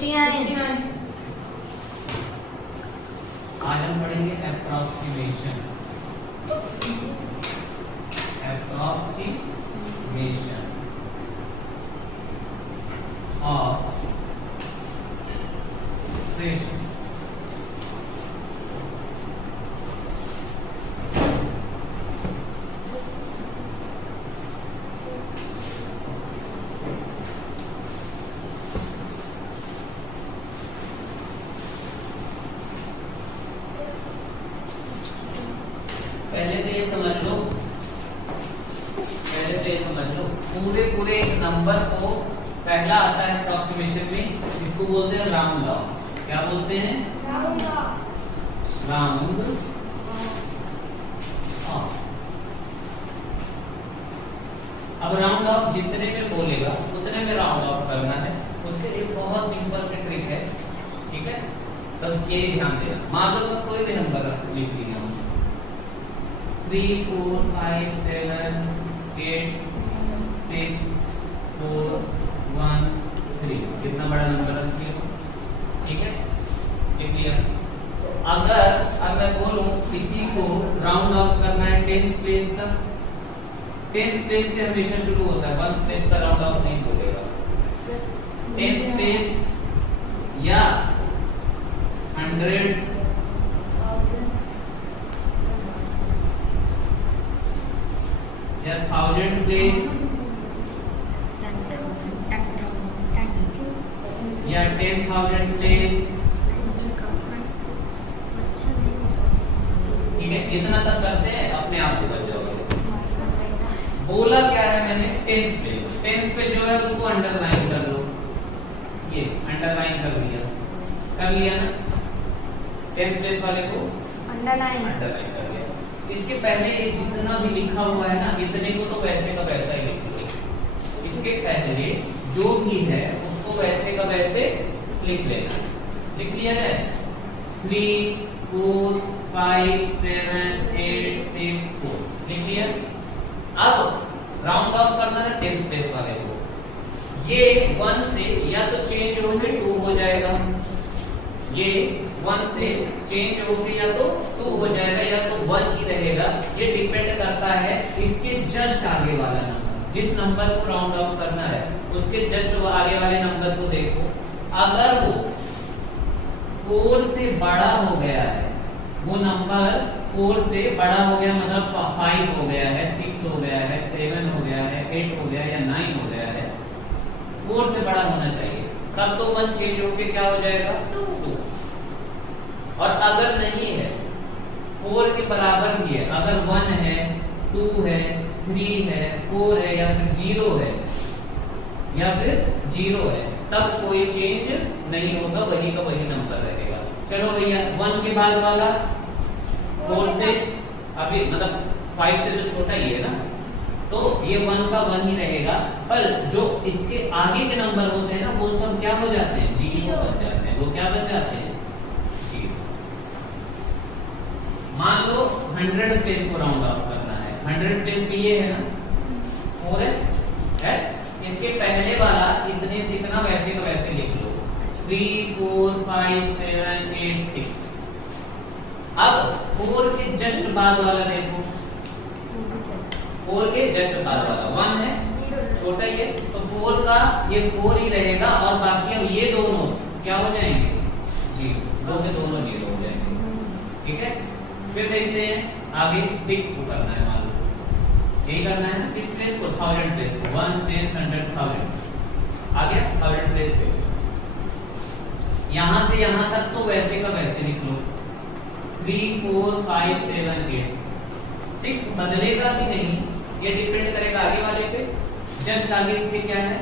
69। आज हम पढ़ेंगे अप्रोक्सीमेशन। Approximation of fraction. पूरे एक नंबर को पहला आता है अप्रोक्सीमेशन में, इसको बोलते हैं राउंड ऑफ। क्या बोलते हैं? Round of. अब राउंड ऑफ जितने में बोलेगा उतने में राउंड ऑफ करना है। उसके लिए बहुत सिंपल सी ट्रिक है, ठीक है? बस ये ध्यान देना। मान लो मैं कोई भी नंबर लिख दिया हूं 3 4 5 7 8 6 4 1 3। कितना बड़ा नंबर रखती हो, ठीक है? क्लियर? अगर अब मैं बोलूं किसी को राउंड ऑफ करना है 10th प्लेस तक, 10th प्लेस से हमेशा शुरू होता है, 1st प्लेस का राउंड ऑफ नहीं बोलेगा। 10th प्लेस या 100 या 1000 प्लेस या 10,000 प्लेस, ठीक है? इतना तक करते हैं, अपने आप से बच जाओगे। बोला क्या है मैंने? 10th place. 10th पे जो है उसको अंडरलाइन कर लो, ये अंडरलाइन कर लिया ना? 10th प्लेस वाले को अंडरलाइन कर लिया। इसके पहले जितना भी लिखा हुआ है ना, इतने को तो वैसे का वैसा ही लिख लो। इसके पहले जो भी है उसको वैसे का वैसे लिख लेना। लिख लिया है? 3 4 5 7 8 6 4 लिख लिया। अब राउंड ऑफ करना है 10th प्लेस वाले को। ये 1 से या तो चेंज होके 2 हो जाएगा, ये 1 से चेंज होके या तो 2 हो जाएगा या तो 1 ही रहेगा। ये डिपेंड करता है इसके जस्ट आगे वाला नंबर। जिस नंबर को राउंड ऑफ करना है उसके जस्ट आगे वाले नंबर को देखो। अगर वो 4 से बड़ा हो गया है, वो नंबर 4 से बड़ा हो गया मतलब 5 हो गया है, 6 हो गया है, 7 हो गया है, 8 हो गया या 9 हो गया है, 4 से बड़ा होना चाहिए, तब तो 1 चेंज होके क्या हो जाएगा? 2। और अगर नहीं है, 4 के बराबर भी है, अगर 1 है, 2 है, 3 है, 4 है या फिर 0 है तब कोई चेंज नहीं होगा, वही का वही नंबर रहेगा। चलो भैया 1 के बाद वाला 4 से अभी मतलब 5 से तो छोटा ही है ना, तो ये 1 का 1 ही रहेगा। पर जो इसके आगे के नंबर होते हैं ना वो सब क्या हो जाते हैं? 0 बन जाते हैं। वो क्या बन जाते हैं? 0। मान लो 100 प्लेस को राउंड ऑफ करना है। 100 प्लेस भी ये है ना, 4 है? इसके पहले वाला इतने से इतना वैसे का वैसे लिख लो, 3 4 5 7 8 6। अब 4 के जस्ट बाद वाला देखो, 4 के जस्ट बाद वाला 1 है, छोटा ही है, तो 4 का ये 4 ही रहेगा और बाकी अब ये दोनों क्या हो जाएंगे? 0। 2 से दोनों 0 हो जाएंगे, ठीक है? फिर देखते हैं आगे 6 को करना है। मान लो यही करना है ना, किस प्लेस को? 1000 प्लेस को। 1 10 100 1000 आ गया 1000 प्लेस पे। यहां से यहां तक तो वैसे का वैसे लिख लो, 3 4 5 7 8। 6 बदलेगा कि नहीं ये डिपेंड करेगा आगे वाले पे। जस्ट आगे इसके क्या है?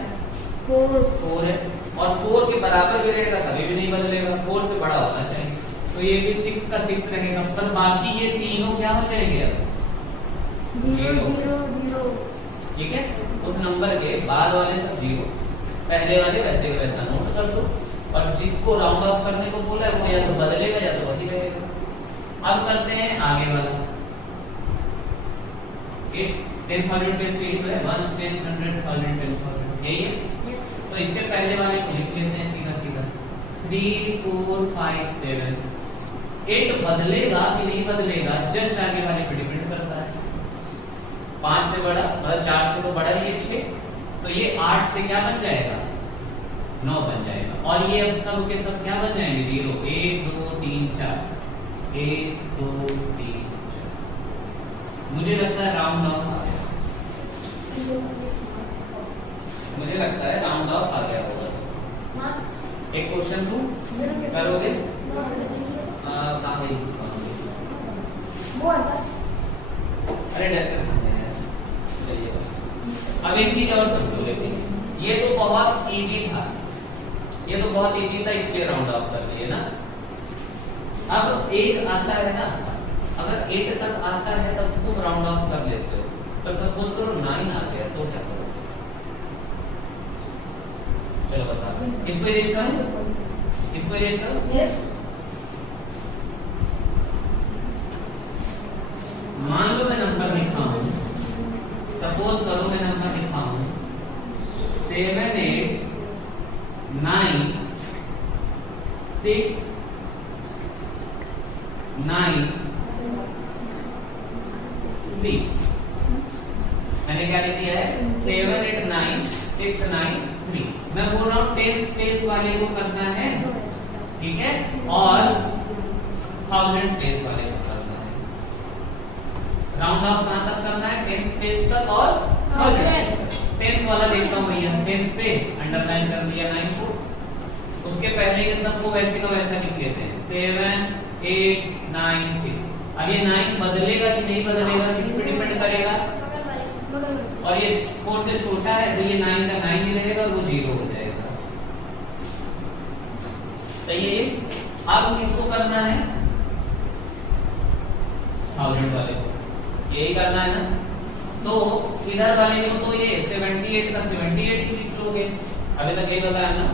4 है, और 4 के बराबर भी रहेगा कभी भी नहीं बदलेगा, 4 से बड़ा होना चाहिए। तो ये भी 6 का 6 रहेगा, पर बाकी ये तीनों क्या हो जाएंगे? अब 0 ठीक है? उस नंबर के बाद वाले सब 0, पहले वाले वैसे का वैसा नोट कर दो। और जिसको राउंड ऑफ करने को बोला है वो या तो बदलेगा या तो वही रहेगा। अब करते हैं आगे वाला। 10,000 प्लेस पे ही तो है, 1 10 100 1000 10,000 यही है। तो इसके पहले वाले को लिख लेते हैं सीधा सीधा, 3 4 5 7 8 बदलेगा कि नहीं बदलेगा जस्ट आगे वाले पे डिपेंड करता है। 5 से बड़ा मतलब 4 से तो बड़ा ही है 6, तो ये 8 से क्या बन जाएगा 9 बन जाएगा। और ये अब सब के सब क्या बन जाएंगे 0 1 2 3 4 1 2 3 4। मुझे लगता है राउंड ऑफ आ गया, मुझे लगता है राउंड ऑफ आ गया होगा। एक क्वेश्चन तू करोगे कहाँ गई? अरे डस्टर चलिए। अब एक चीज और समझो, लेकिन ये तो बहुत इजी था, ये तो बहुत इजी था इसलिए राउंड ऑफ कर दिए ना। अब 1 आता है ना, अगर 8 तक आता है तब तुम राउंड ऑफ कर लेते हो, पर सपोज करो 9 आ गया तो क्या करोगे? चलो बताओ, इसको इरेज करो, इसको इरेज करो। यस। मान लो मैं नंबर लिखा हूं, सपोज करो मैं नंबर लिखा हूं 7 8 9 6 9 3। मैंने क्या लिख दिया है 7 8 9 6 9 3। मैं बोल रहा हूँ 10 प्लेस वाले को करना है, ठीक है, और 1000 प्लेस वाले को करना है। राउंड ऑफ कहां तक करना है 10 प्लेस तक और 1000। 10 वाला देखता हूँ भैया, 10 पे अंडरलाइन कर दिया 9 को, उसके पहले के सबको वैसे का वैसा लिख लेते हैं 7 8 9 6। अब ये 9 बदलेगा कि नहीं बदलेगा किस पे डिपेंड करेगा? और ये 4 से छोटा है तो ये 9 का 9 ही रहेगा और वो 0 हो जाएगा। सही है ये। अब किसको करना है 1000 वाले को, यही करना है ना। तो इधर वाले को तो ये 78 का 78 ही लिख लोगे, अभी तक ये बताया ना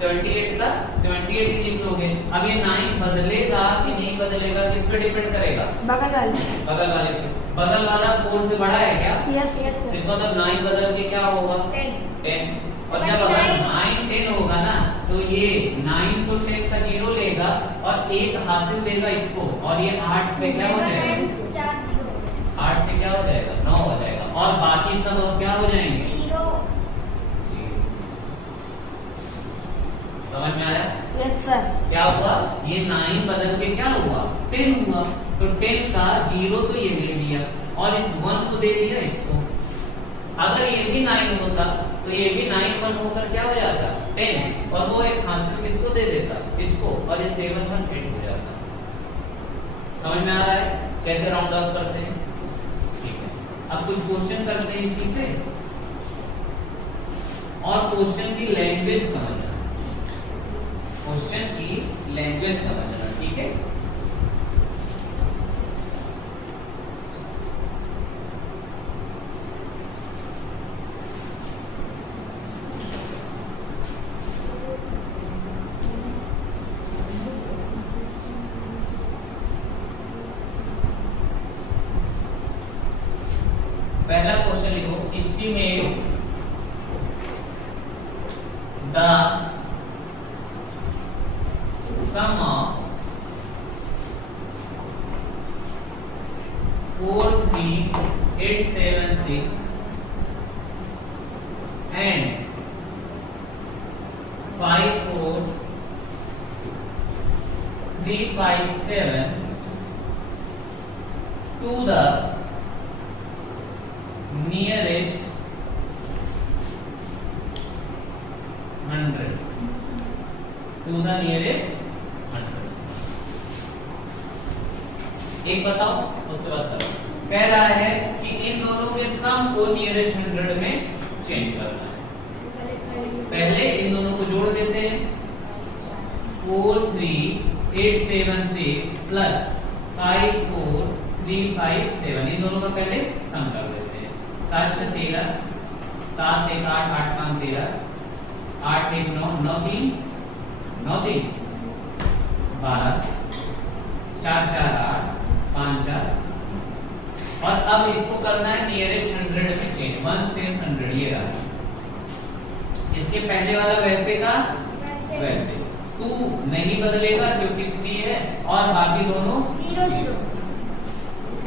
78 का 78 ही लिख लोगे। अब ये 9 बदलेगा कि नहीं बदलेगा किस पे डिपेंड करेगा? बगल वाले, बगल वाले पे। बगल वाला 4 से बड़ा है क्या? Yes yes. इसका मतलब 9 बदल के क्या होगा 10। और जब अगर 9 10 होगा ना तो ये 9 तो 10 का 0 लेगा और 1 हासिल देगा इसको, और ये 8 से क्या हो जाएगा 8 से क्या हो जाएगा 9 हो जाएगा, और बाकी सब अब क्या हो जाएंगे 0। समझ में आया? Yes sir. क्या हुआ ये 9 बदल के क्या हुआ 10 हुआ, तो 10 का 0 तो ये ले लिया और इस 1 को दे दिया इसको। अगर ये भी 9 होता तो ये भी 9 1 होकर क्या हो जाता 10, और वो एक हासिल किसको दे देता इसको, और ये 7 1 8 हो जाता। समझ में आ रहा है कैसे राउंड ऑफ करते हैं? ठीक है, अब कुछ क्वेश्चन करते हैं इसी पे, और क्वेश्चन की लैंग्वेज समझना, क्वेश्चन की लैंग्वेज समझना, ठीक है। पहला क्वेश्चन लिखो, estimate the sum of 4 3 8 7 6 and 5 4 3 5 7 to the nearest 100, to the nearest 100। एक बताओ उसके बाद करो। कह रहा है कि इन दोनों के सम को नियरेस्ट 100 में चेंज करना है। पहले इन दोनों को जोड़ देते हैं 4 3 8 7 6 प्लस 5 4 3 5 7, इन दोनों का पहले सम कर देते हैं। 7 6 13, 7 1 8 8 5 13, 8 1 9 9 3 9 3 12, 4 4 8 5 4, और अब इसको करना है नियरेस्ट 100 में चेंज। 1 10 100 ये रहा, इसके पहले वाला वैसे का वैसे, 2 नहीं बदलेगा क्योंकि 3 है और बाकी दोनों 0 0।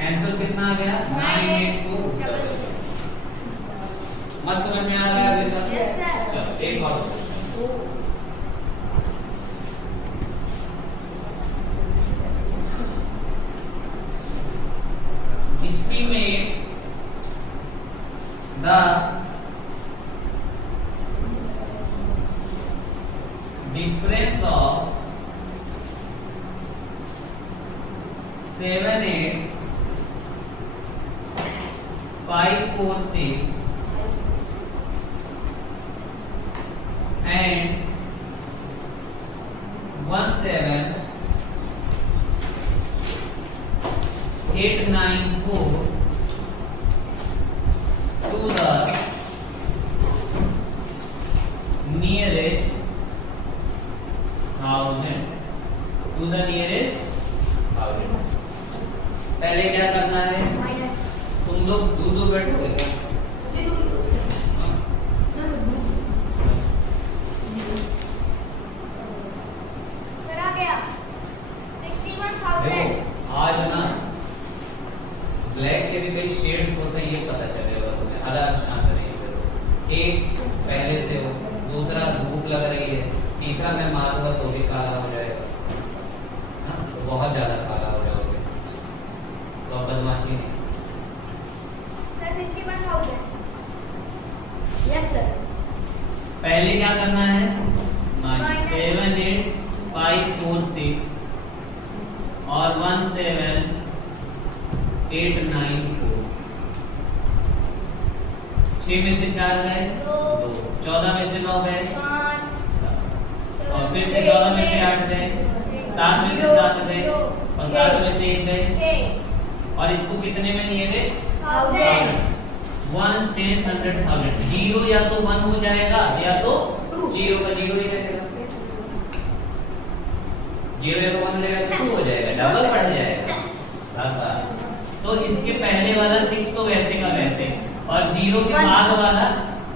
आंसर कितना आ गया 982। मत समझ में आ गया बेटा? Yes sir. चलो एक और question. Estimate the difference of 7 8 5 4 6 and 1 7 8 9 4 to the nearest thousand. To the nearest thousand. पहले क्या करना है? माइनस तुम लोग दूर बैठोगे क्या? हाँ। सर आ गया 61,000। देखो आज ना ब्लैक के भी कई शेड्स होते हैं, ये पता चलेगा तुम्हें। आधा शांत रहिए। एक पहले से हो, दूसरा धूप लग रही है, तीसरा मैं मारूंगा तो भी काला हो जाएगा, हाँ? तो बहुत ज्यादा काला हो जाओगे, तो अब बदमाशी नहीं। सर 61,000। Yes sir. पहले क्या करना है? Minus 7 8 5 4 6 और 1 7 8 9 4। 6 में से 4 गए, 2। 14 में से 9 गए, 5 और फिर से 14 में से 8 गए, 7 में से 7 गए, और 7 में से 1 गए, 6 और इसको कितने में नियरेस्ट? 1000। 1 10 100 1000। 0 या तो 1 हो जाएगा या तो 0 का 0 ही रहेगा। 0 या तो 1 रहेगा तो 2 हो जाएगा, डबल बढ़ जाएगा। बस। तो इसके पहले वाला 6 तो वैसे का वैसे, और 0 के बाद वाला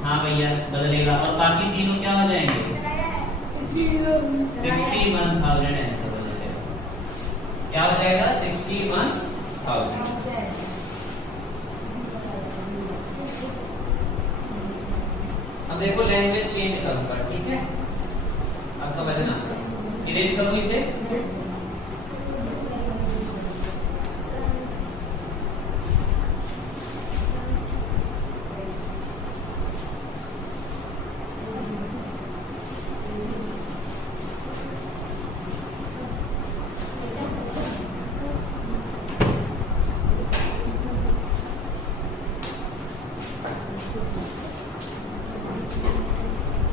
हाँ भैया बदलेगा, और बाकी तीनों क्या हो जाएंगे? 61,000 आंसर हो जाएगा। क्या हो जाएगा? 61,000। अब देखो लैंग्वेज चेंज करूंगा, ठीक है? अब समझना, इरेज करूं इसे।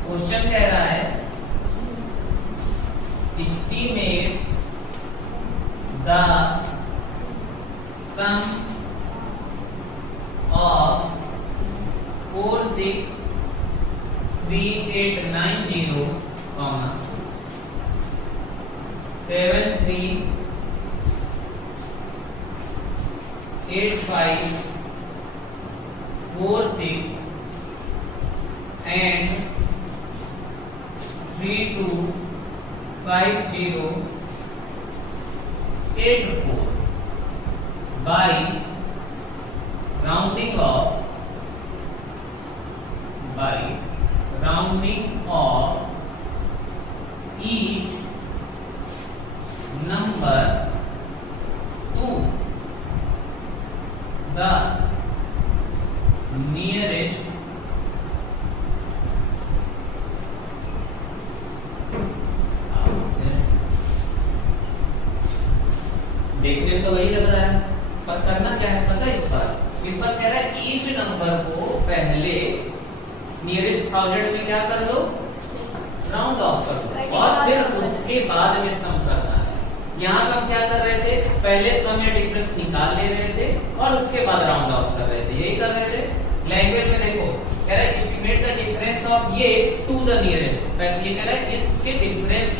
क्वेश्चन कह रहा है estimate the sum of 463890, 738546 and 325084 by rounding of each number to the nearest देखने में तो वही लग रहा है, पर करना क्या है पता है? इस बार कह रहा है ईच नंबर को पहले नियरेस्ट 1000 में क्या कर लो? राउंड ऑफ कर लो, और फिर उसके बाद में सम करना है। यहाँ पर क्या कर रहे थे? पहले सम या डिफरेंस निकाल ले रहे थे और उसके बाद राउंड ऑफ कर रहे थे, यही कर रहे थे। लैंग्वेज में देखो कह रहा है एस्टिमेट द डिफरेंस ऑफ ये टू द नियरेस्ट। ये कह रहा है इसके डिफरेंस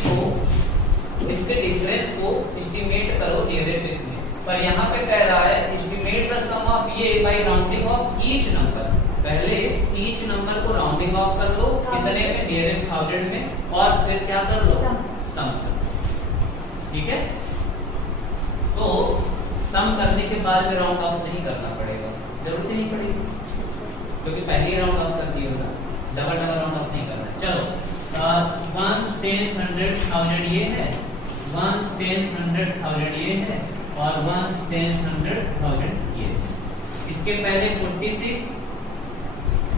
को एस्टिमेट करो नियरेस्ट इसमें, पर यहाँ पे कह रहा है एस्टिमेट द सम ऑफ ये by rounding off each number. पहले ईच नंबर को राउंडिंग ऑफ कर लो, कितने में? नियरेस्ट 1000 में, और फिर क्या कर लो? सम करना है। ठीक है, तो सम करने के बाद में राउंड ऑफ नहीं करना पड़ेगा, जरूरत ही नहीं पड़ेगी क्योंकि पहले ही राउंड ऑफ कर दिया होगा, डबल डबल राउंड ऑफ नहीं करना है। चलो 1 10 100 1000 ये है, 1 10 100 1000 ये है और 1 10 100 1000 ये है। इसके पहले 46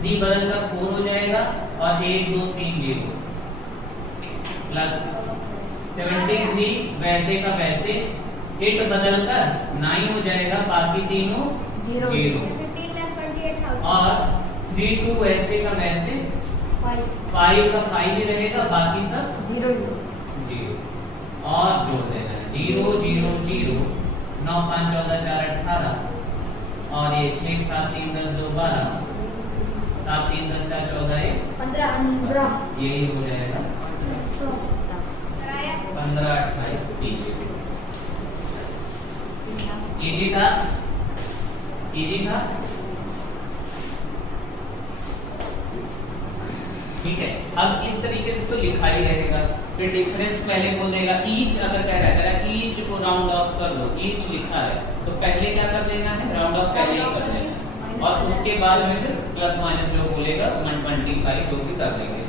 3 बदल कर 4 हो जाएगा और 1 2 3 0 प्लस 73 वैसे का वैसे 8 बदल कर 9 हो जाएगा, बाकी तीनों 0 और 3 2 वैसे का वैसे 5 का 5 ही रहेगा, बाकी सब 0 और जोड़ देना है 0 0 0 9 5 14 4 18 और ये 6 7 3 10 2 12 7 3 10 4 14 15 यही हो जाएगा 15 28 30। इजी था, इजी था। ठीक है, अब इस तरीके से तो लिखा ही रहेगा, फिर डिफरेंस पहले बोलेगा ईच, अगर कह रहा है ईच को राउंड ऑफ कर लो, ईच लिखा है तो पहले क्या कर लेना है, राउंड ऑफ पहले ही कर लेना है और उसके बाद में फिर प्लस माइनस जो बोलेगा 125 जो भी कर लेंगे।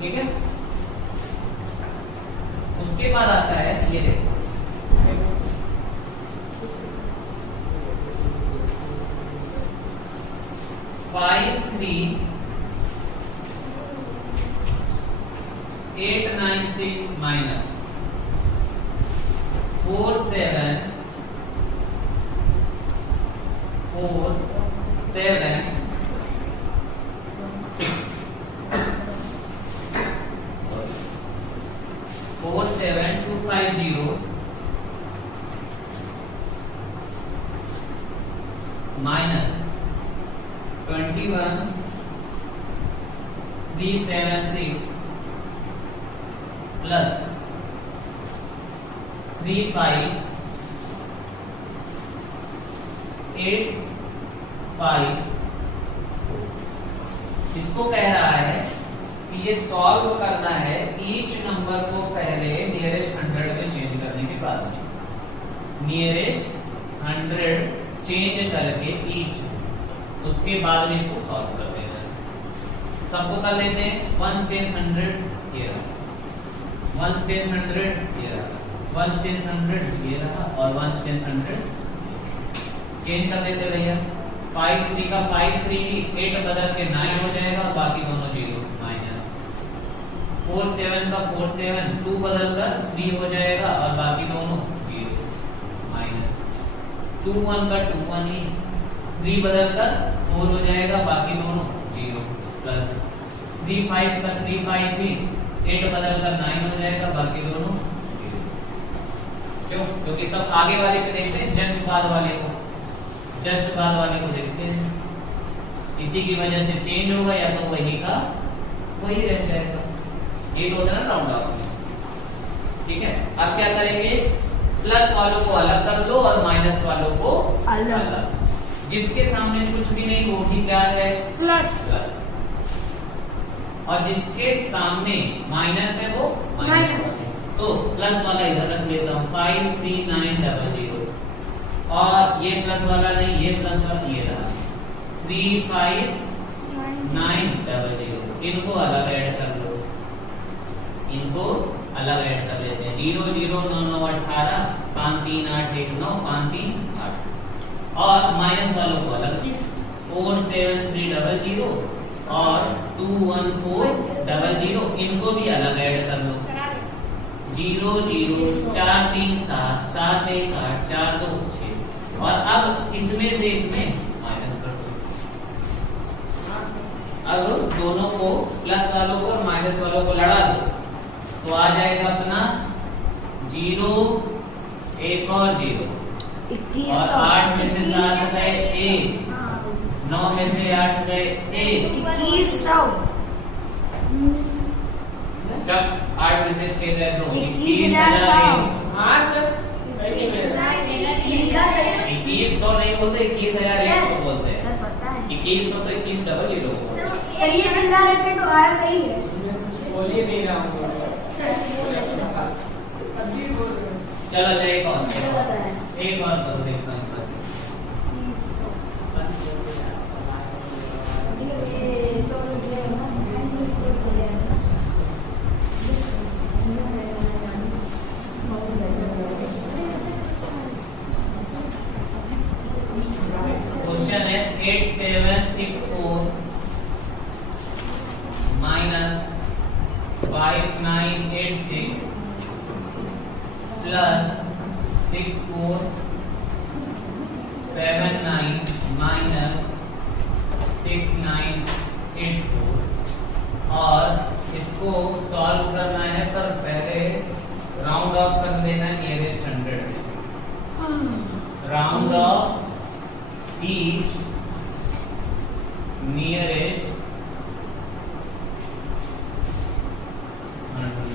ठीक है, उसके बाद आता है ये देखो 5 3 8 9 6 minus 4 7 4 7 4 7 2 5 0 minus 21 3 7 6 plus 3 5 8 5 इसको कह रहा है कि ये सॉल्व करना है ईच नंबर को पहले नियरेस्ट 100 में चेंज करने के बाद में नियरेस्ट 100 चेंज करके ईच, उसके बाद में इसको सॉल्व कर देना है। सबको कर लेते हैं 1 10 100 ये रहा, 1 10 100 ये रहा, 1 10 100 ये रहा और 1 10 100 चेंज कर देते भैया। 5 3 का 5 3 8 बदल के 9 हो जाएगा और बाकी दोनों 0 माइनस 4 7 का 4 7 2 बदल कर 3 हो जाएगा और बाकी दोनों 0 माइनस 2 1 का 2 1 ही 3 बदल कर 4 हो जाएगा, बाकी दोनों 0 प्लस 3 5 का 3 5 ही 8 बदल कर 9 हो जाएगा, बाकी दोनों 0। क्यों? क्योंकि सब आगे वाले पे देखते हैं, जस्ट बाद वाले को देखते हैं, इसी की वजह से चेंज होगा या तो वही का वही रह जाएगा। ये तो होता है ना राउंड ऑफ में। ठीक है, अब क्या करेंगे, प्लस वालों को अलग कर लो और माइनस वालों को अलग। जिसके सामने कुछ भी नहीं वो भी क्या है, प्लस, और जिसके सामने माइनस है वो माइनस। तो प्लस वाला इधर रख लेता हूँ 5 3 9 0 और ये प्लस वाला नहीं, ये प्लस वाला ये रहा 3 5 9 0। इनको अलग ऐड कर लो, इनको अलग ऐड कर लेते हैं 0 0 9 9 18 5 3 8 1 9 5 3 8 और माइनस वालों को अलग 4 7 3 0 और 2 1 4 0 इनको भी अलग ऐड कर लो 0 0 4 3 7 7 1 8 4 2 6 और अब इसमें से इसमें माइनस कर दो। अब दोनों को प्लस वालों को और माइनस वालों को लड़ा दो तो आ जाएगा अपना 0 1 और 0 और 8 में से 7 गए 1, 9 में से 8 गए 1, 2100 जब 8 में से 6 गए तो 21,100। हाँ सर, 2100 नहीं बोलते 21,100 बोलते हैं। 2100 तो 21 डबल ही लोग ये जिल्ला रहते तो आया सही है। बोलिए नहीं रहा हूँ। चलो अच्छा एक और ये बताया एक और करो देखता हूँ ये तो ये ना क्वेश्चन है 8764 माइनस 5986 प्लस 6479 माइनस 6984 और इसको सॉल्व करना है पर पहले राउंड ऑफ कर देना नियरेस्ट 100 में round of each nearest 100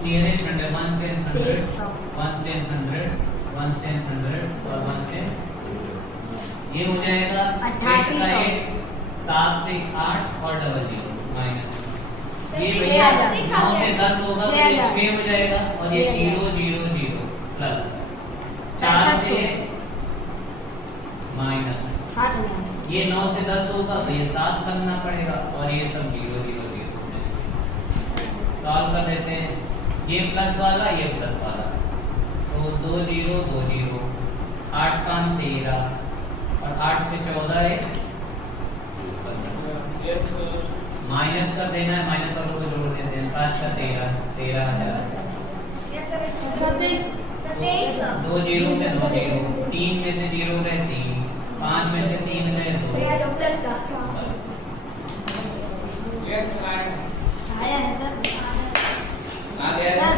nearest 100 1 10 100 1 10 100 1 10 100 और 1 10 ये हो जाएगा 8800 7 से 8 और डबल जीरो माइनस ये छह भैया हजार। 9 से 10 होगा तो ये 6 हो जाएगा और ये 6 0 0 0 प्लस 4 से माइनस 7,000 ये 9 से 10 होगा तो ये 7 करना पड़ेगा और ये सब 0 0 0 सॉल्व कर देते हैं ये प्लस वाला ये प्लस वाला तो 2 0 2 0 8 5 13 और 8 से 14 है माइनस कर देना है माइनस वालों को जोड़ देते हैं 7 का 13 13000 2 0 में 2 0 3 में से 0 गए 3 5 में से 3 गए 2 आया है सर आ गया सर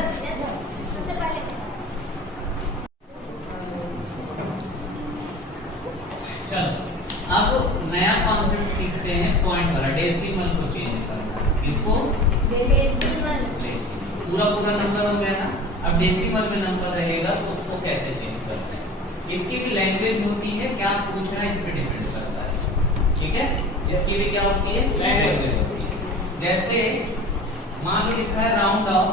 चलो अब नया कॉन्सेप्ट सीखते हैं पॉइंट वाला डेसिमल को चेंज करना इसको पूरा नंबर हो गया ना अब डेसिमल में नंबर रहेगा तो उसको कैसे चेंज करते हैं इसकी भी लैंग्वेज होती है क्या पूछना है इस पे डिपेंड करता है ठीक है इसकी भी क्या होती है लैंग्वेज होती है जैसे मान लो लिखा है round of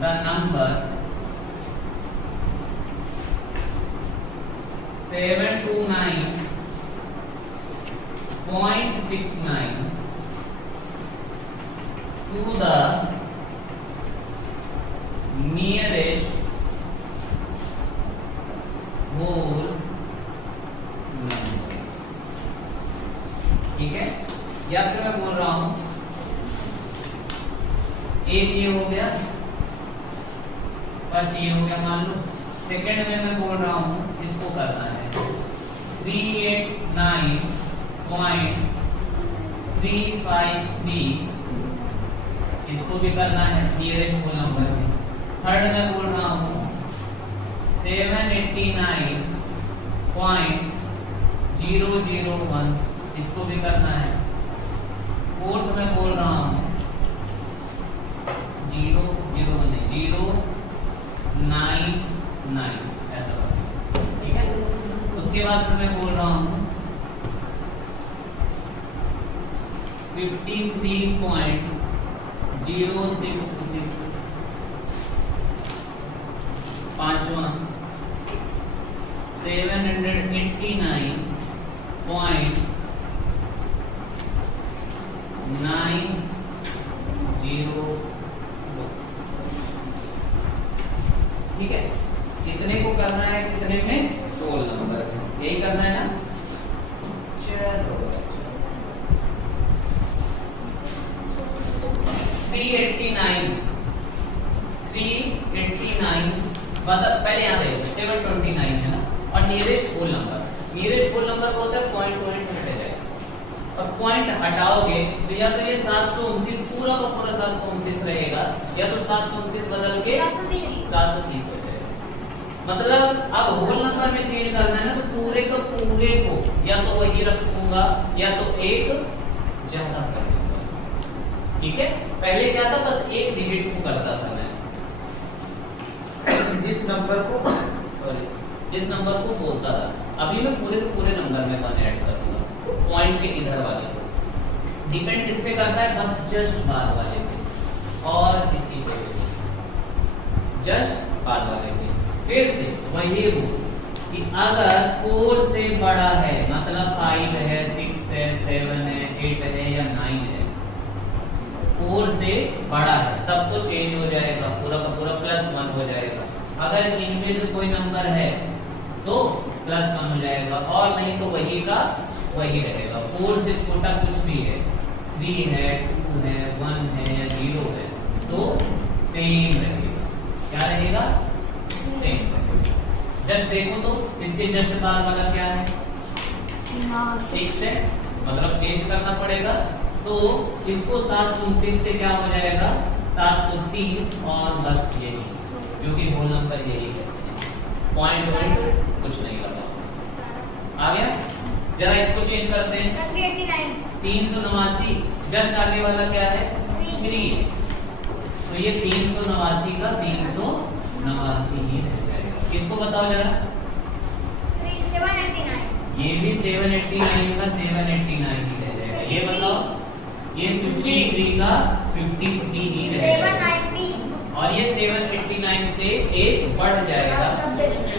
the number 729.69 to the nearest whole number ठीक है या फिर मैं बोल रहा हूं एक ये हो गया फर्स्ट ये हो गया मान लो सेकंड में मैं बोल रहा हूं इसको करना है 389.353 इसको भी करना है नियरेस्ट होल नंबर में। थर्ड में बोल रहा हूँ 789.001, इसको भी करना है। फोर्थ में बोल रहा हूँ 099 ऐसा, ठीक है। उसके बाद फिर मैं बोल रहा हूँ 53.066, पांचवा 789.902, ठीक है। इतने को करना है कितने में? होल नंबर में, यही करना है ना। चलो 389 मतलब पहले यहाँ देखो 729 है ना, और नियरेस्ट होल नंबर को होता है पॉइंट हटे जाएगा, और पॉइंट हटाओगे तो या तो ये 729 पूरा का पूरा 729 रहेगा, या तो 729 बदल के 730 हो जाएगा। मतलब अब होल नंबर में चेंज करना है ना, तो पूरे को या तो वही रखूंगा या तो एक ज्यादा कर दूंगा, ठीक है। पहले क्या था, बस एक डिजिट को करता था मैं, जिस नंबर को बोलता था। अभी मैं पूरे के पूरे नंबर में 1 ऐड कर दूंगा, पॉइंट के इधर वाले को। डिपेंड किस पे करता है? बस जस्ट बाद वाले पे, और किसी पे जस्ट बाद वाले पे। फिर से वही रूल कि अगर 4 से बड़ा है, मतलब 5 है, 6 है, 7 है, 8 है या 9 है, 4 से बड़ा है, तब तो चेंज हो जाएगा, पूरा का पूरा +1 हो जाएगा। अगर इनमें से कोई नंबर है तो +1 हो जाएगा, और नहीं तो वही का वही रहेगा। 4 से छोटा कुछ भी है, 3 है, 2 है, 1 है या 0 है, तो सेम रहेगा। क्या रहेगा? सेम रहेगा। जस्ट देखो तो इसके जस्ट बाद वाला क्या है? 6 है, मतलब चेंज करना पड़ेगा। तो इसको 729 से क्या हो जाएगा? 730, और बस यही, क्योंकि होल नंबर यही कहते हैं। पॉइंट कुछ नहीं लगा, आ गया। जरा इसको चेंज करते हैं। 389 जस्ट आगे वाला क्या है? 3, तो ये 389 का 389 ही रह जाएगा। इसको बताओ जरा। 789, ये भी 789 का 789 ही रह जाएगा। ये बताओ, ये 53 का 53 ही रह जाएगा, 790, और ये 789 से एक बढ़ जाएगा 790।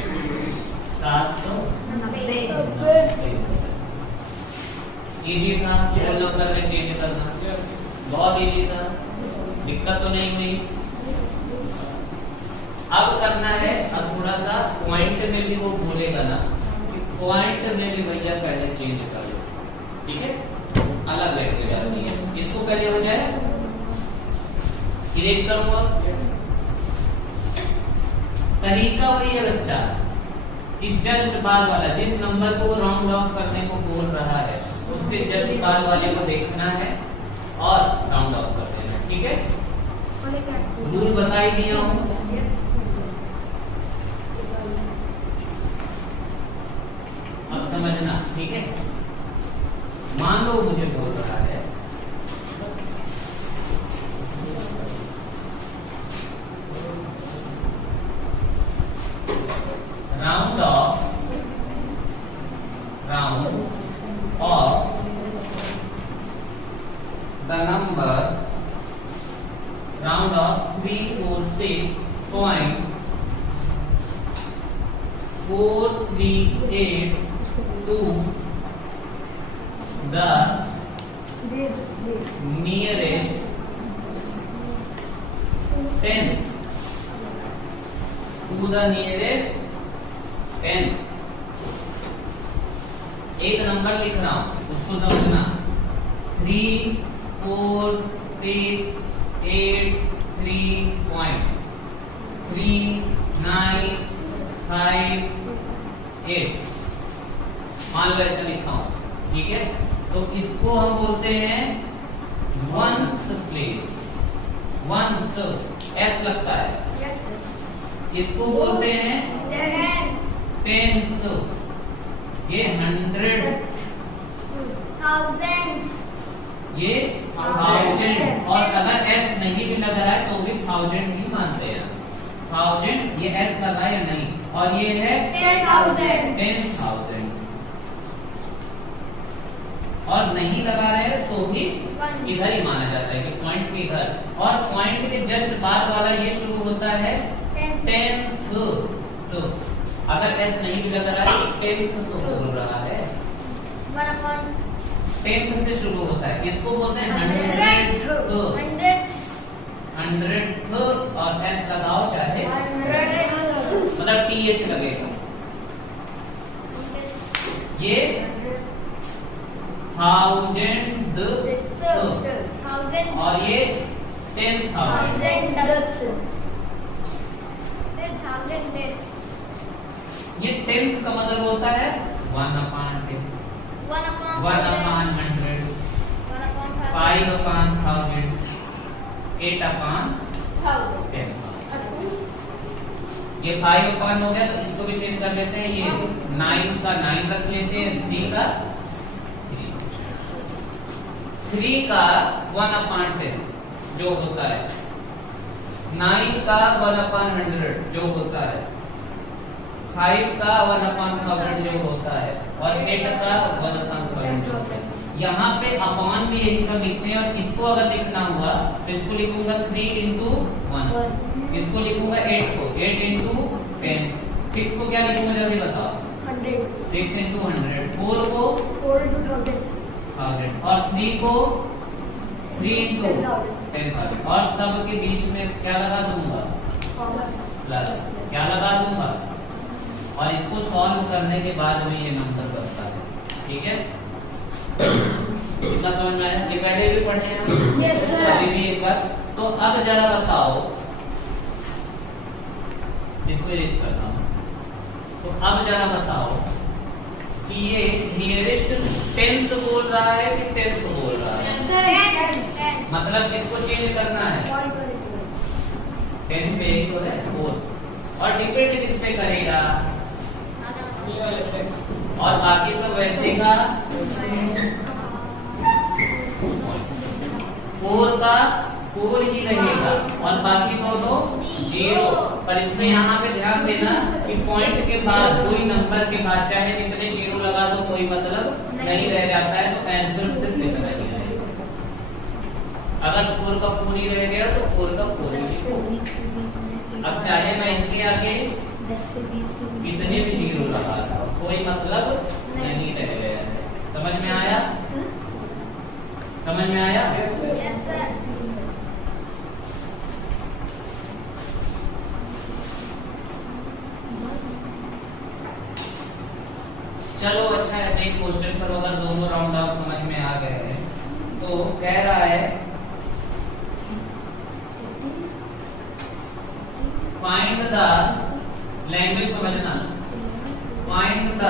इजी था होल नंबर में चेंज करना, बहुत इजी था, दिक्कत तो नहीं हुई। अब करना है, अब थोड़ा सा पॉइंट में भी वो भूलेगा ना, पॉइंट में भी भैया पहले चेंज कर लो, ठीक है। अलग लेके जाती है, इसको पहले हो जाए, इरेज करूंगा। तरीका वही है बच्चा कि जस्ट बाद वाला, जिस नंबर को राउंड ऑफ करने को बोल रहा है, उसके जस्ट बाद वाले को देखना है और राउंड ऑफ कर देना, ठीक है। रूल बता ही दिया हूं, अब समझना, ठीक है। मान लो मुझे बोल रहा है round of the number round of 346.438 to the nearest 10 to the nearest 10। एक नंबर लिख रहा हूं, उसको समझना। 3 4 6 8 3.3958 मान लो ऐसा लिखा हूं, ठीक है। तो इसको हम बोलते हैं वंस प्लेस, वंस, एस लगता है, Yes, sir. इसको बोलते हैं Tens. टेंस। ये 100, Thousands. ये थाउजेंड, और अगर एस नहीं भी लग रहा है तो भी थाउजेंड ही मानते हैं। थाउजेंड, ये एस लगा या नहीं, और ये है 10,000. 10,000, और नहीं लगा रहे हैं तो भी इधर ही माना जाता है कि पॉइंट के इधर, और पॉइंट के जस्ट बाद वाला ये शुरू होता है 10th। तो अगर एस नहीं भी लग रहा है तो 10th तो बोल रहा है, 10th से शुरू होता है, इसको बोलते हैं 100th। 100th, और एस लगाओ चाहे, मतलब टीएच लगेगा। ये थाउजेंड, और ये 10,000। ये 10th का मतलब होता है 1/10, 1/100, 5/1000, 8/10,000। ये 5/1 हो गया, तो इसको भी चेंज कर लेते हैं, ये 9 का 9 रख लेते हैं, 3 का 3 का 1/10 जो होता है, 9 का 1/100 जो होता है, 5 का 1/1000 जो होता है, और 8 का 1/1000 जो होता है। यहाँ पे अपॉन भी यही सब लिखते हैं, और इसको अगर लिखना हुआ तो इसको लिखूंगा 3 into 1, इसको लिखूंगा 8 को 8 into 10, 6 को क्या लिखूंगा जल्दी बताओ, 6 into 100, 4 को 1000, और 3 को 3 into 10,000, और सब के बीच में क्या लगा दूंगा, प्लस क्या लगा दूंगा, और इसको सॉल्व करने के बाद में ये नंबर बनता है। ठीक है, इतना समझ में आया? ये पहले भी पढ़े हैं हम, Yes, sir. अभी भी एक बार। तो अब जरा बताओ, इसको इरेज करता हूँ, तो अब जरा बताओ कि ये नियरेस्ट टेंस बोल रहा है कि टेंथ बोल रहा है, मतलब किसको चेंज करना है, 10 पे एक तो है 4, और डिपेंड किस पे करेगा, और बाकी सब वैसे का 4 का 4 ही रहेगा, और बाकी दोनों 0। पर इसमें यहाँ पे ध्यान देना कि पॉइंट के बाद कोई नंबर के बाद चाहे जितने 0 लगा दो कोई मतलब नहीं रह जाता है, तो आंसर सिर्फ इतना ही रहेगा। अगर 4 का 4 ही रह गया तो 4 का 4 ही लिखो। अब चाहे मैं इसके आगे कितने भी 0 लगा दूं, कोई मतलब नहीं रह गया है। समझ में आया? समझ में आया? चलो अच्छा है, एक क्वेश्चन पर अगर दोनों राउंड ऑफ समझ में आ गए हैं, तो कह रहा है फाइंड द लैंग्वेज, समझना, find the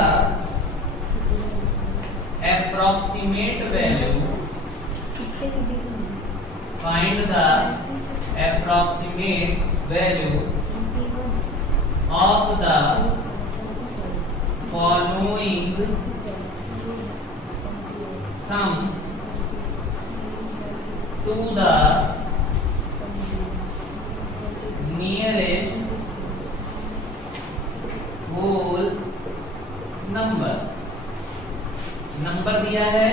approximate value, find the approximate value of the following sum to the nearest whole number। Number दिया है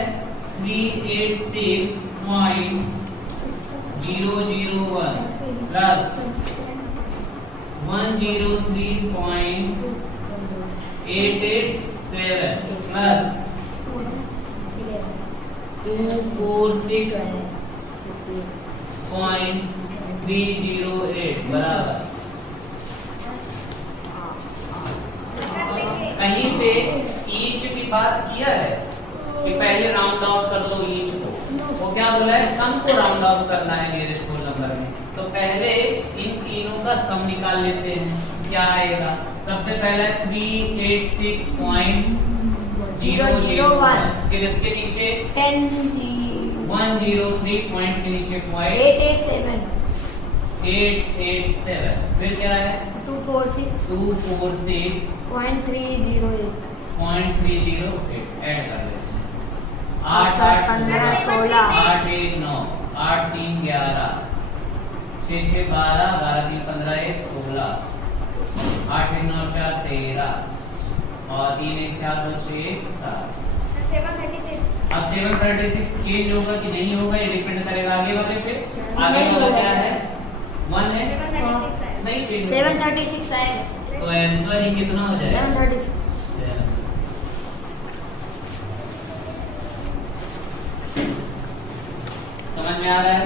386.001 प्लस 103.887 प्लस 246.308 बराबर। कहीं पे ईच की बात किया है कि पहले राउंड आउट कर लो ईच को, वो क्या बोला है, सम को राउंड आउट करना है नियरेस्ट होल नंबर में। तो पहले इन तीनों का सम निकाल लेते हैं, क्या आएगा। सबसे पहले 386.001, फिर इसके नीचे 103 पॉइंट के नीचे 887, 887 फिर क्या है 246 246.308 ऐड कर लेते हैं 8 8 8 15 16 8 1 9 8 3 11 6 6 12 12 3 15 1 16 8 1 9 4 13 और 3 1 4 2 6 7 अब 736 चेंज होगा कि नहीं होगा ये डिपेंड करेगा आगे वाले पे आगे वाला क्या है 1 है नहीं चेंज 736 आएगा तो आंसर ही कितना हो जाएगा 736 समझ में आ रहा है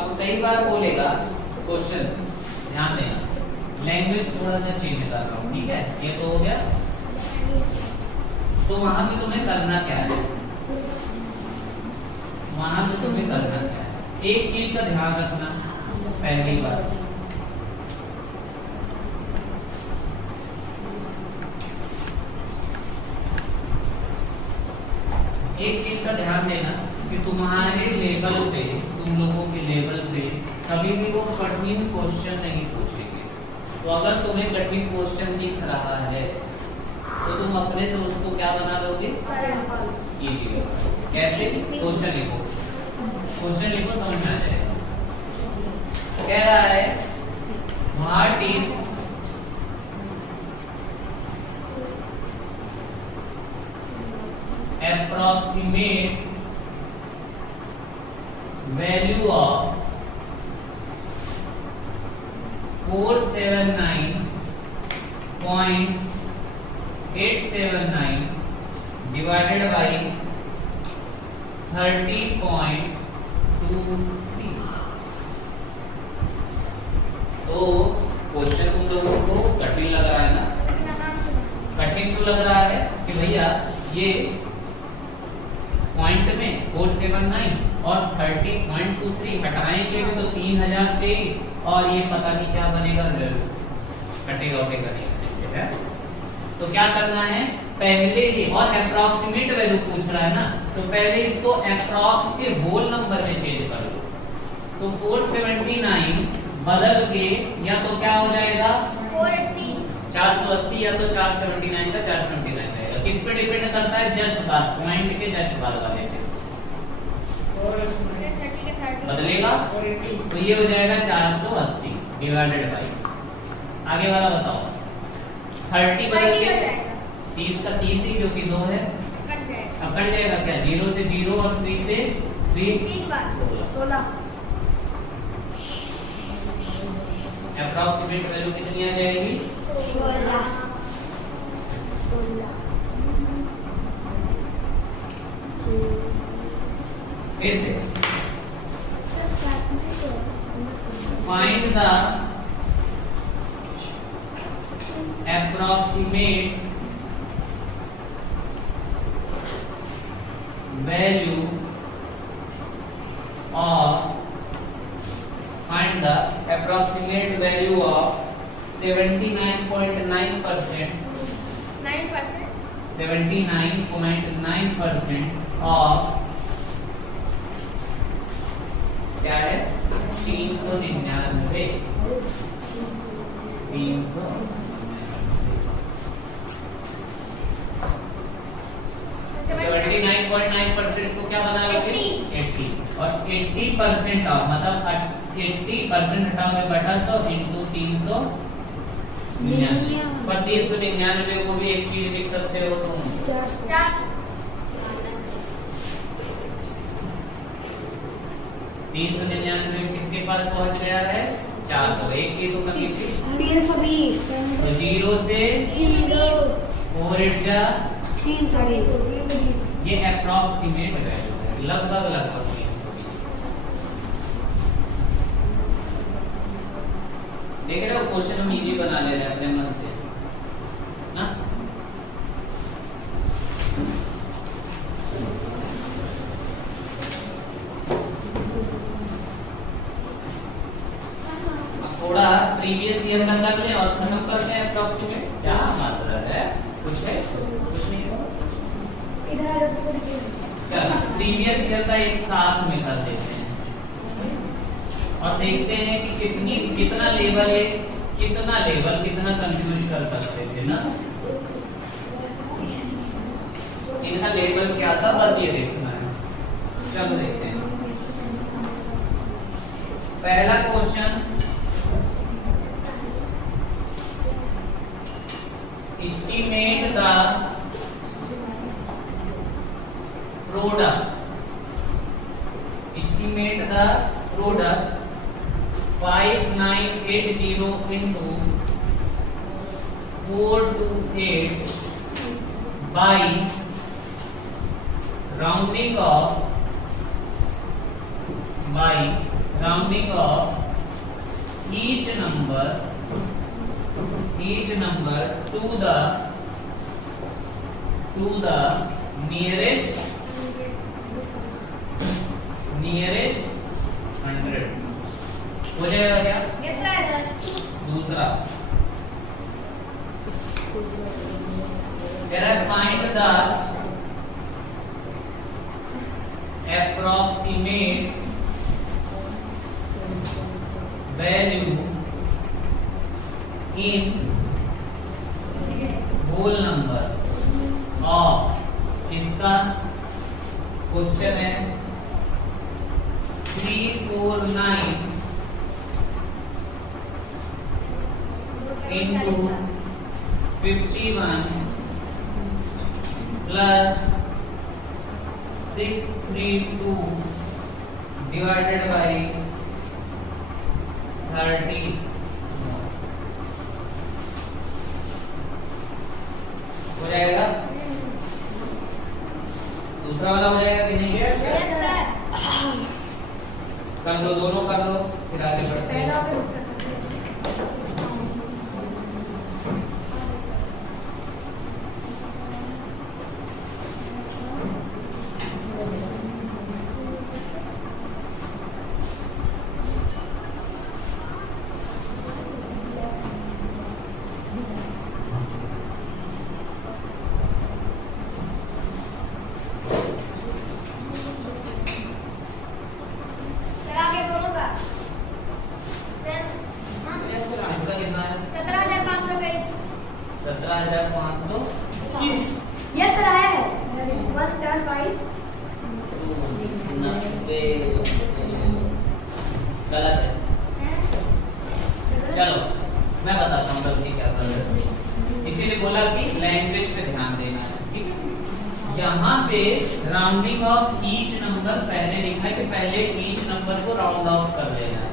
अब कई बार बोलेगा क्वेश्चन ध्यान देना लैंग्वेज थोड़ा सा चेंज कर रहा हूँ ठीक है ये तो हो गया तो वहां भी तुम्हें करना क्या है वहां भी तुम्हें करना क्या है एक चीज का ध्यान रखना पहली बार एक चीज का ध्यान देना कि तुम्हारे लेवल पे तुम लोगों के लेवल पे कभी भी वो कठिन क्वेश्चन नहीं पूछेंगे तो अगर तुम्हें कठिन क्वेश्चन दिख रहा है तो तुम अपने से उसको क्या बना लोगे इजी कैसे क्वेश्चन लिखो समझ में आ जाएगा कह रहा है what is approximate value of 479.879 divided by 30.23 तो क्वेश्चन तुम लोगों को कठिन लग रहा है ना कठिन तो लग रहा है कि भैया ये पॉइंट में 479 और 30.23 हटाएंगे तो 3023 और ये पता नहीं क्या बनेगा कटेगा नहीं है तो क्या करना है पहले ही और अप्रॉक्सीमेट वैल्यू पूछ रहा है ना तो पहले इसको अप्रॉक्स के होल नंबर में चेंज कर लो तो 479 बदल के या तो क्या हो जाएगा 480 या तो 479 का 479 रहेगा किस पे डिपेंड करता है जस्ट बाद पॉइंट के जस्ट बाद वाले पे बदलेगा तो ये हो जाएगा 480 डिवाइडेड बाई आगे वाला बताओ 30 बदल के 30 का 30 ही क्योंकि 2 है अब कट जाएगा क्या 0 से 0 और 3 से 3 16 अप्रॉक्सीमेट वैल्यू कितनी आ जाएगी 16 फिर से find the approximate value of 79.9% 79.9% of क्या है 399 79.9% को क्या बना लोगे 80 और 80% ऑफ मतलब 80% हटाओगे बटा 100 इंटू 399 पर 399 को भी एक चीज लिख सकते हो तुम 399 किसके पास पहुंच गया है 4 तो एक की तो कमी थी 320 तो 0 से 4 जा 320 ये अप्रॉक्सीमेट वैल्यू है लगभग 320 देख रहे हो क्वेश्चन हम इजी बना ले रहे हैं अपने मन से ना LCM में कर लें और खत्म कर दें अप्रॉक्सीमेट। क्या मतलब है, कुछ है, कुछ नहीं है। इधर आ जाओ तो देखिए। चलो प्रीवियस ईयर का एक साथ में कर देते हैं और देखते हैं कि कितना लेवल कितना कंफ्यूज कर सकते थे ना। इनका लेवल क्या था, बस ये देखना है। चलो देखते हैं पहला question. Estimate the product 5980 into 428 by rounding off each number to the nearest 100 हो जाएगा क्या? Yes sir. दूसरा कह रहा है find the approximate value in whole number of, इसका क्वेश्चन है 349 into 51 plus 632 divided by 30 हो जाएगा। दूसरा वाला हो जाएगा कि नहीं? Yes sir. कर लो, दोनों कर लो, फिर आगे बढ़ते हैं। इसका कितना है? 17,500 यस सर आया है 175 90 गलत है। चलो मैं बताता हूँ गलती क्या कर रहे हैं। इसीलिए बोला कि लैंग्वेज पे ध्यान देना है, ठीक है। यहाँ पे राउंडिंग ऑफ ईच नंबर पहले लिखा है कि पहले ईच नंबर को राउंड ऑफ कर लेना है।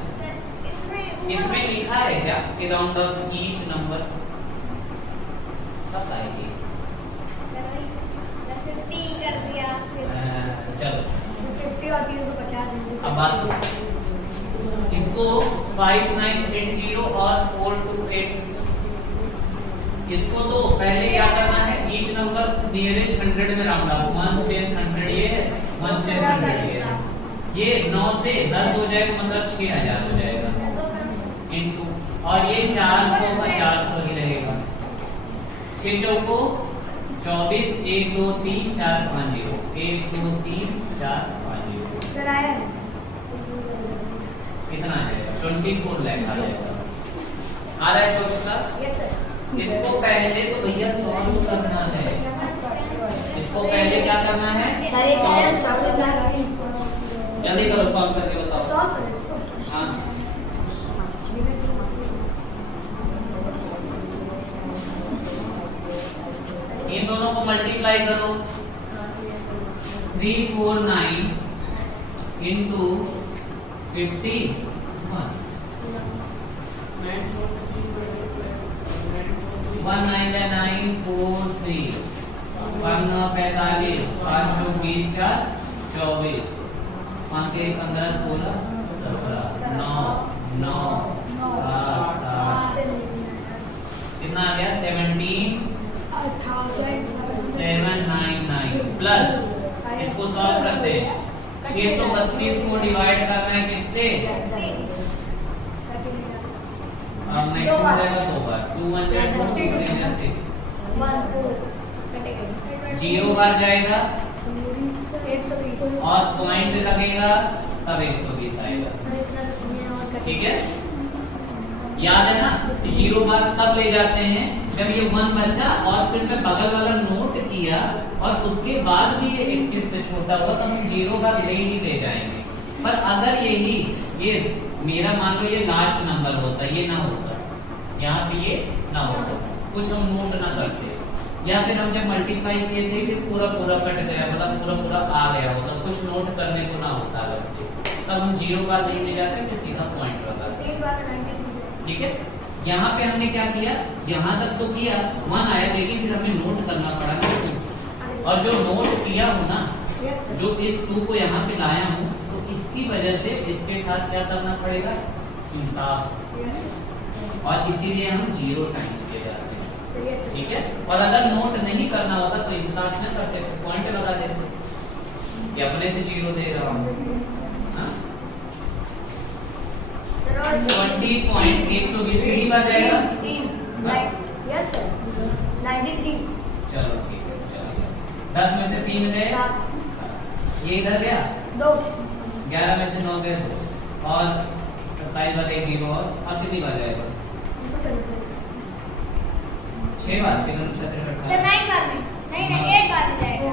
इसमें लिखा है क्या कि राउंड ऑफ ईच नंबर कब आएगी? 50 कर दिया चलो 50 और 350 अब बात इसको 5980 और 428 इसको तो पहले क्या करना है, ईच नंबर नियरेस्ट 100 में राउंड ऑफ 1 10 100 ये है 1 10 100 ये 9 से 10 हो जाएगा, मतलब 6000 हो जाएगा इनटू, और ये 400 का 400 ही रहेगा। 6 चौको 24 1 2 3 4 5 0 1 2 3 4 5 0 सर आया है कितना आ जाएगा? 24 लाख आ जाएगा। आ रहा है छोटा सा। Yes sir. इसको पहले तो भैया सॉल्व करना है। इसको पहले क्या करना है? सर ये 24 लाख जल्दी करो, सॉल्व करके बताओ। सॉल्व करो इसको। हाँ इन दोनों को मल्टीप्लाई करो। 349 into 50 1943 45 5 20 4 24 5 के 15 16 17 9 9 कितना आ गया? 17,799 प्लस इसको सॉल्व करते हैं। 632 को डिवाइड करना है किससे? मैक्सिमम हो जाएगा 2 बार 2 1 से 2 3 या 6 1 2 कटेगा 0 बार जाएगा 120 और पॉइंट लगेगा तब 120 आएगा। ठीक है, याद है ना? 0 बार तब ले जाते हैं जब ये 1 बचा और फिर मैं बगल वाला नोट किया और उसके बाद भी ये 21 से छोटा हुआ तब हम 0 बार ले जाएंगे। पर अगर ये मेरा मान लो ये लास्ट नंबर होता, ये ना होता, यहाँ पे ये ना होता, कुछ हम नोट ना करते, या फिर हम जब मल्टीप्लाई किए थे फिर पूरा कट गया, मतलब पूरा आ गया होता, कुछ नोट करने को ना होता अलग से, तब हम 0 बार नहीं ले जाते, फिर सीधा पॉइंट लगाते। ठीक है, यहाँ पे हमने क्या किया, यहाँ तक तो किया 1 आया, लेकिन फिर हमें नोट करना पड़ा, और जो नोट किया हो ना, जो इस 2 को यहाँ पे लाया हूँ, तो इसकी वजह से इसके साथ क्या करना पड़ेगा, इंसाफ, और इसीलिए हम 0 टाइम्स ले जाते हैं। ठीक है, और अगर नोट नहीं करना होता तो इंसाफ न करते, पॉइंट लगा देते, कि अपने से 0 दे रहा हूँ। 20.120 सीढ़ी बार जाएगा यस सर 93 चलो ठीक है, चलिए 10 में से 3 गए, ये इधर गया 2 11 में से 9 गए 2 और 27 बार 1 0 और अब कितनी बार जाएगा 6 बार 6 9 सर 9 बार में नहीं 8 बार में जाएगा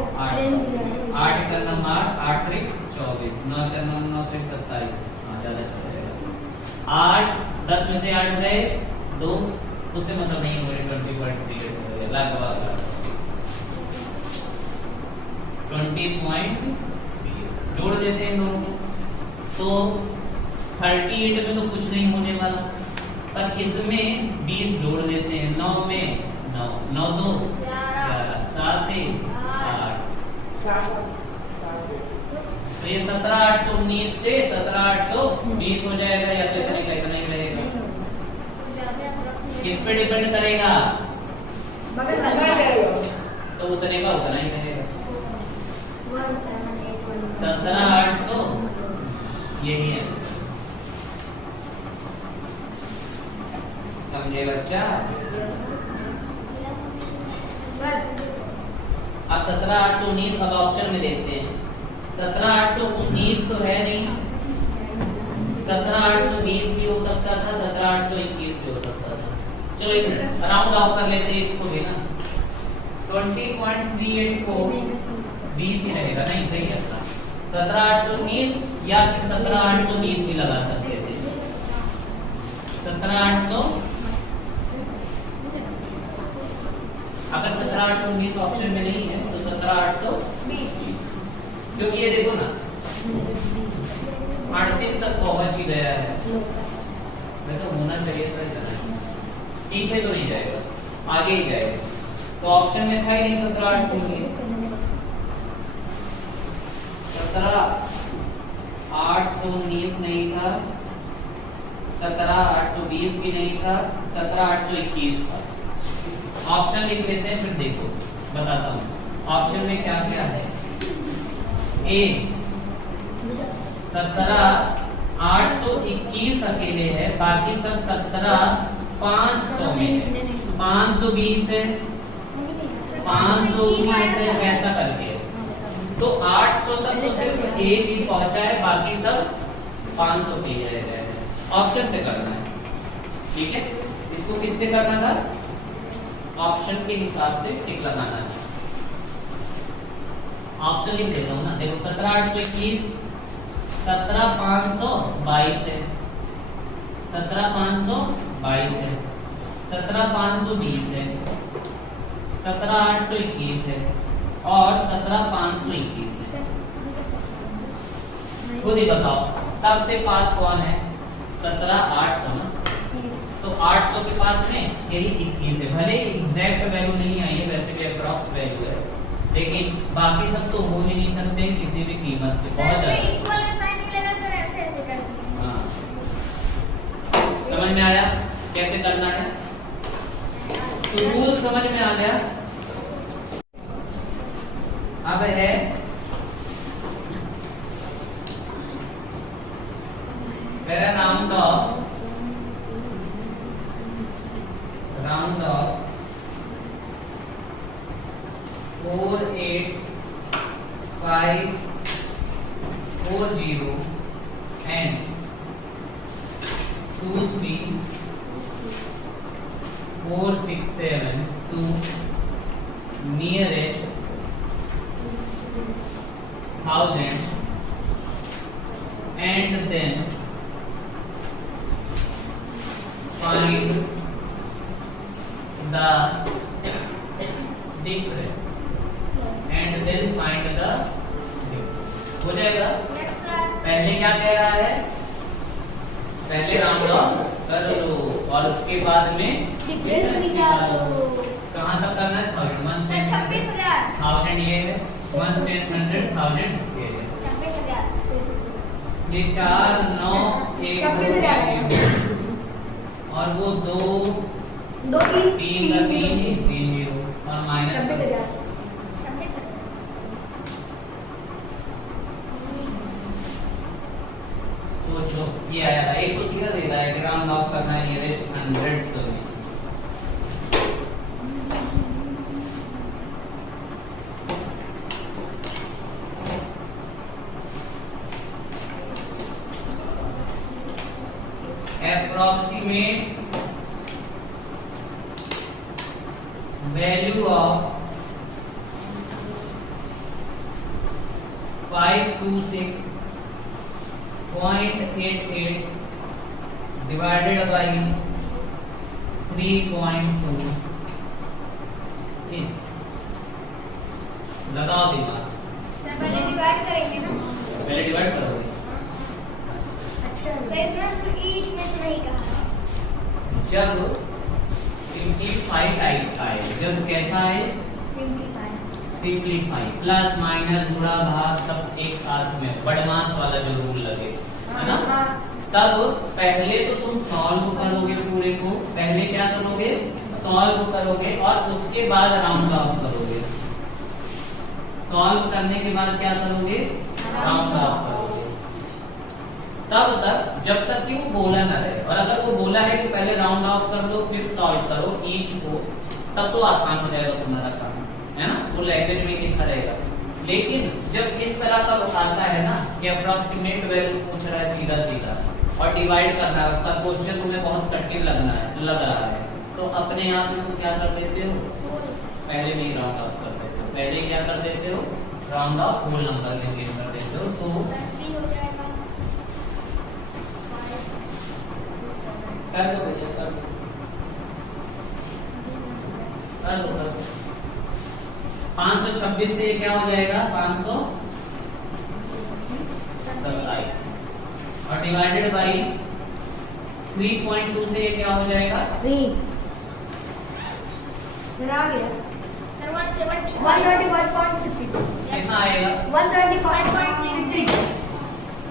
8 का नंबर 8 3 24 9 का नंबर 9 3 27 हां ज्यादा चल जाएगा 8 10 में से 8 गए 2 उससे मतलब नहीं हो रही 20.3 लगभग 20. जोड़ देते हैं दोनों को, तो 38 में तो कुछ नहीं होने वाला, पर इसमें 20 जोड़ देते हैं, 9 में 9 9 2 11 7 3 8 तो ये 17,819 से 17,820 हो जाएगा, या तो इतना ही रहेगा। किस पे डिपेंड करेगा, तो उतने का उतना ही रहेगा। 17,800 यही है, समझे बच्चा? अब 17,819 अब ऑप्शन में देखते हैं। 17,819 तो है नहीं, 17,820 भी हो सकता था, 17,821 भी हो सकता था। चलो राउंड ऑफ कर लेते हैं इसको भी ना, 20.38 को 20 ही रहेगा, नहीं सही है 17,819 या 17,820 भी लगा सकते थे। 17,800 अगर 17,819 ऑप्शन में नहीं है तो 17,820, क्योंकि ये देखो ना 38 तक पहुंच ही गया है, वैसे होना चाहिए था, पीछे तो नहीं जाएगा, आगे ही जाएगा, तो ऑप्शन में था ही नहीं 17,819, 17,819 नहीं था, 17,820 भी नहीं था, 17,821 था। ऑप्शन लिख लेते हैं, फिर देखो बताता हूँ ऑप्शन में क्या क्या है। ए 17,821 अकेले है, बाकी सब 17,500 में है, 520 है, 520 है, ऐसा करके। तो 800 तक तो सिर्फ ए भी पहुंचा है, बाकी सब 500 पे ही रह गए। ऑप्शन से करना है, ठीक है? इसको किससे करना था? ऑप्शन के हिसाब से टिक लगाना है। ऑप्शन लिख देता हूँ ना, देखो 17,821, 17,522 है, 17,522 है, 17,520 है, 17,821 है और 17,521 है। खुद ही बताओ सबसे पास कौन है? 17,800 ना, तो 800 के पास में यही 21 है। भले एग्जैक्ट वैल्यू नहीं आई है, वैसे भी अप्रॉक्स वैल्यू है, लेकिन बाकी सब तो हो ही नहीं सकते किसी भी कीमत पे। बहुत ज्यादा इक्वल का साइन नहीं लगा कर ऐसे कर दिए। हाँ, समझ में आया कैसे करना है? तो रूल समझ में आ गया। अब है मेरा नाम का round off 4 8 5 4 0 and 2 3 4 6 7 to nearest thousands and then find the difference and then find the difference. हो जाएगा? Yes, sir. पहले क्या कह रहा है? पहले राउंड ऑफ कर लो और उसके बाद में डिफरेंस निकालो। कहाँ तक करना है? 1000 सर 26,000 1000 ये है 1 10 100 1000 ये है 26,000 ये 4 9 1 और वो 2 2 3 3 का 3 0 और माइनस 26,000 सोचो ये आया था एक तो सीधा दे रहा है कि राउंड ऑफ करना है नियरेस्ट 100 में approximate value of 526.88 divided by 3.2 लगाओ दिमाग सर पहले डिवाइड करेंगे ना पहले डिवाइड करोगे सर इसमें तो ईच में तो नहीं कहा जब सिंपलीफाई टाइप का है जब कैसा है सिंपलीफाई प्लस माइनस गुणा भाग सब एक साथ में बड़मास वाला जो रूल लगे है ना तब पहले तो तुम सॉल्व करोगे पूरे को पहले क्या करोगे सॉल्व करोगे और उसके बाद राउंड ऑफ करोगे सॉल्व करने के बाद क्या करोगे राउंड ऑफ करोगे तब तक जब तक कि वो बोला ना रहे और अगर वो बोला है कि पहले राउंड ऑफ कर दो फिर सॉल्व करो ईच को तब तो आसान हो जाएगा तुम्हारा काम है ना वो लैंग्वेज में लिखा रहेगा लेकिन जब इस तरह का आता है ना कि अप्रोक्सीमेट वैल्यू पूछ रहा है सीधा सीधा और डिवाइड करना है उसका क्वेश्चन तुम्हें बहुत कठिन लग रहा है तो अपने आप में तुम क्या कर देते हो पहले में ही राउंड ऑफ कर देते हो पहले क्या कर देते हो राउंड ऑफ होल नंबर में चेंज कर देते हो तो कर दो भैया कर दो 526 से क्या हो जाएगा 527 और डिवाइडेड बाय 3.2 से क्या हो जाएगा 3 जरा आ गया सर 170 125.62 कितना आएगा 125.63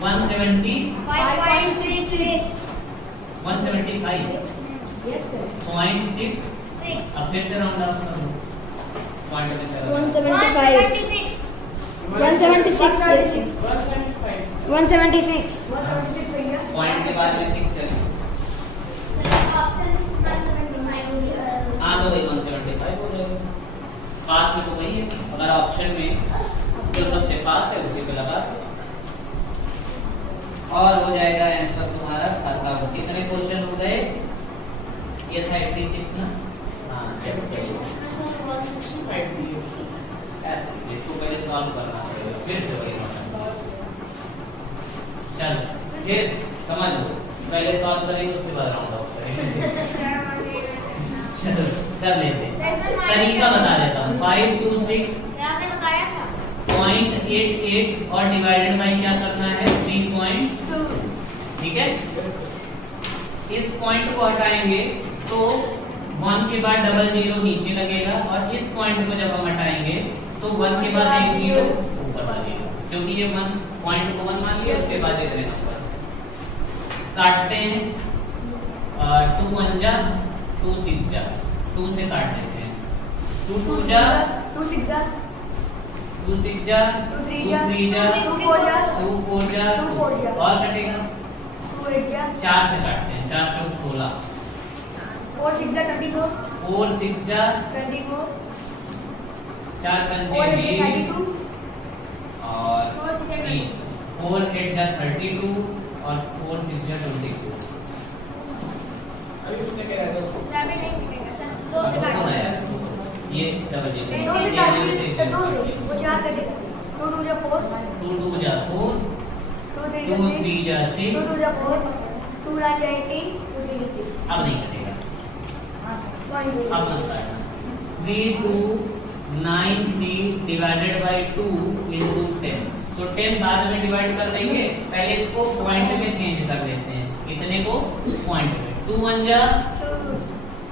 170 5.66 175 यस सर 0.6 अब फिर से राउंड ऑफ कर दो पॉइंट पे चलो 176 भैया पॉइंट के बाद में 6 है हाँ तो वही 175 हो जाएगा पास में तो वही है अगर ऑप्शन में जो सबसे पास है उसी पे लगा और हो जाएगा आंसर तुम्हारा 17 कितने क्वेश्चन हो गए ये था 86 ना हाँ इसको पहले सॉल्व करना पड़ेगा फिर से वही चलो फिर समझ लो पहले सॉल्व करेंगे उसके बाद राउंड ऑफ करेंगे चलो कर लेते तरीका बता देता हूँ 526 आपने बताया था 0.88 और डिवाइडेड बाय क्या करना है 3.2 ठीक है इस पॉइंट को हटाएंगे तो 1 के बाद डबल जीरो नीचे लगेगा और इस पॉइंट को जब हम हटाएंगे तो 1 के बाद एक जीरो ऊपर लगेगा क्योंकि ये 1 पॉइंट को 1 मान लिया उसके बाद इतने नंबर काटते हैं 2 1 जा 2 6 जा 2 से काट देते हैं 2 2 जा 2 6 जा 2 6 जा 2 3 जा 2 4 जा 2 4 जा 2 4 जा और कटेगा 2 8 जा 4 से काटते हैं 4 4 16 4 6 जा 24 4 6 जा 24 4 पंचे 4 20 32 और 4 6 जा 4 8 जा 32 और 4 6 जा 22। अभी नहीं मिलेगा सर 2 से अब कौन काट आया? ये डबल जी 2 से काट तो 2 से वो 4 कटेगा 2 2 जा 4 2 2 जा 4 2 3 2 3 जा 6 2 2 जा 4 2 9 जा 18 2 3 जा 6 अब नहीं कटेगा। सॉरी अब मत काटना 3 2 9 3 डिवाइडेड बाय 2 into 10। तो 10 बाद में डिवाइड कर देंगे, पहले इसको पॉइंट में चेंज कर लेते हैं, इतने को पॉइंट में। 2 1 जा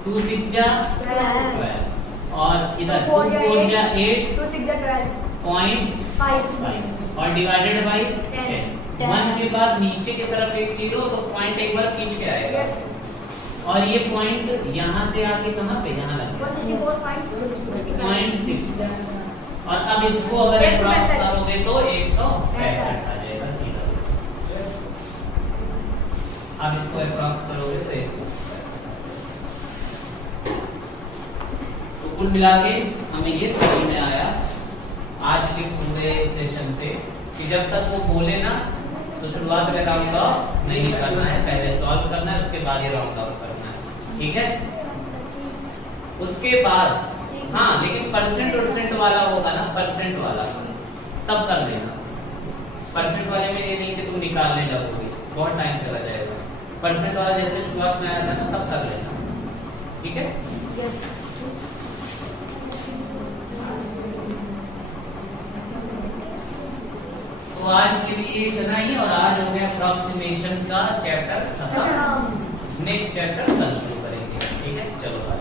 2 6 जा 12 और इधर 2 4 जा 8 2 6 जा 12 पॉइंट 5 और डिवाइडेड बाय 10। 10 1 के बाद नीचे की तरफ एक जीरो, तो पॉइंट एक बार खींच के आएगा यस और ये पॉइंट यहाँ से आके कहाँ पे, यहाँ लग 164 5 पॉइंट 6। और अब इसको अगर अप्रॉक्स करोगे तो 165 आ जाएगा सीधा। अब इसको अप्रॉक्स करोगे तो 165। तो कुल मिला के हमें ये समझ में आया आज के पूरे सेशन से कि जब तक वो बोले ना तो शुरुआत में राउंड ऑफ नहीं करना है, पहले सॉल्व करना है, उसके बाद ये राउंड ऑफ करना है, ठीक है। उसके बाद हाँ, लेकिन परसेंट वाला होगा ना, परसेंट वाला तब कर लेना। परसेंट वाले में ये नहीं कि तुम निकालने लगोगे, बहुत टाइम चला जाएगा। परसेंट वाला जैसे शुरुआत में आया था ना, तब कर लेना, ठीक है। यस तो आज के लिए इतना ही, और आज हो गया अप्रॉक्सीमेशन का चैप्टर खत्म। नेक्स्ट चैप्टर कल शुरू करेंगे, ठीक है। चलो बाय।